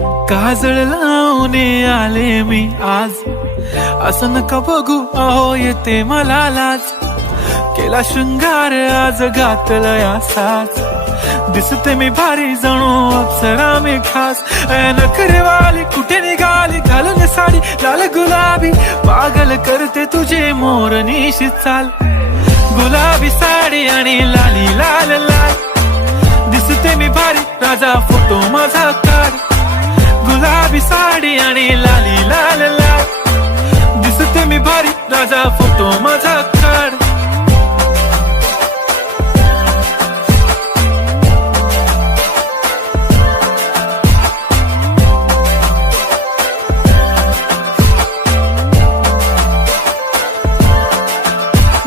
काजळ लावून आले मी आज, असं नका बघू अहो येते मला लाज. केला शृंगार आज घातलाय असाच, दिसते मी भारी जणू अप्सरा मी खास. नखरेवाली कुठे निघाली घालून साडी लाल गुलाबी, पागल करते तुझे मोरनीशी चाल. गुलाबी साडी आणि लाली लाल लाल, दिसते मी भारी राजा फोटो माझा काढ. गुलाबी साडी आणि लाली लाल लाल, दिसते मी भारी राजा फोटो माझा काढ.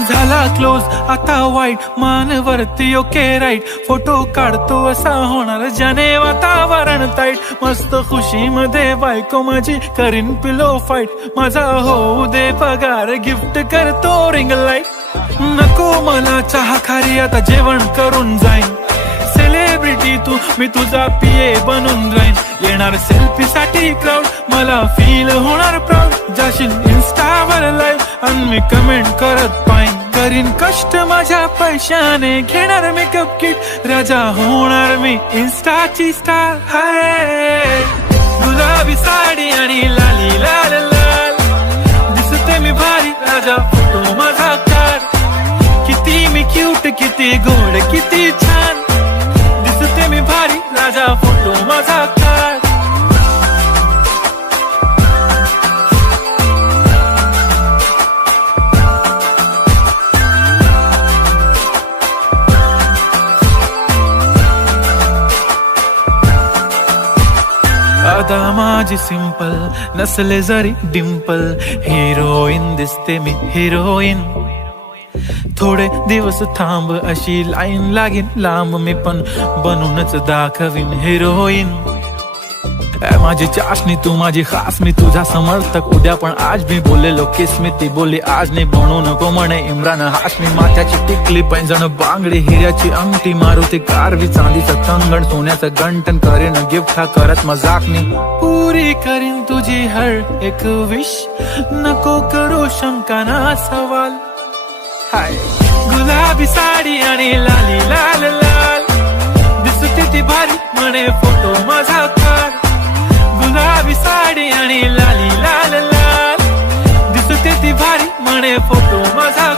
झाला क्लोज आता वाईट, मानवरती ओके राईट. फोटो काढतो असा होणार ज्याने वातावरण ताईट. मस्त खुशी मध्ये बायको माझी करीन पिलो फाईट. माझा होऊ दे पगार गिफ्ट करतो रिंग लाईट. नको मला चहा खारी आता जेवण करून जाईन. सेलिब्रिटी तू मी तुझा पिये बनून राहीन. येणार सेल्फी साठी क्राऊड मला फील होणार प्राऊड. जाशील इन्स्टावर लाईव्ह आणि मी कमेंट करत पाईन. करीन कष्ट माझ्या पैशाने घेणार मेकअप किट. राजा होणार मी इन्स्टाची स्टार. हाय गुलाबी साडी आणि लाली लाल लाल, दिसते मी भारी राजा फोटो माझा काढ. किती मी क्यूट किती गोड किती छान, दिसते मी भारी राजा फोटो माझा काढ. अदा माझी सिंपल नसले जरी डिंपल, हिरोईन दिसते मी हिरोईन. थोडे दिवस थांब अशी लाईन लागेल लांब, मी पण बनूनच दाखवीन हिरोईन. माझी चाशनी तू माझी खास, मी तुझा समर्थक उद्या पण आज मी बोललेलो किस मी. ती बोलली आज नाही बनू नको म्हणे इम्रान हाशमी. माथ्याची टिकली पैंजण बांगडी हिऱ्याची अंगठी, मारुती कारवी चांदीचं कंगण सोन्याचं गंटन. करीन गिफ्ट हा करत मजाकनी, पुरी करीन तुझी हर एक विश. नको करू शंका ना सवाल. हाय गुलाबी साडी आणि लाली लाल लाल, दिसते ती भारी म्हणे फोटो माझा काढ. गुलाबी साडी आणि लाली लाल लाल, दिसते ती भारी म्हणे फोटो माझा.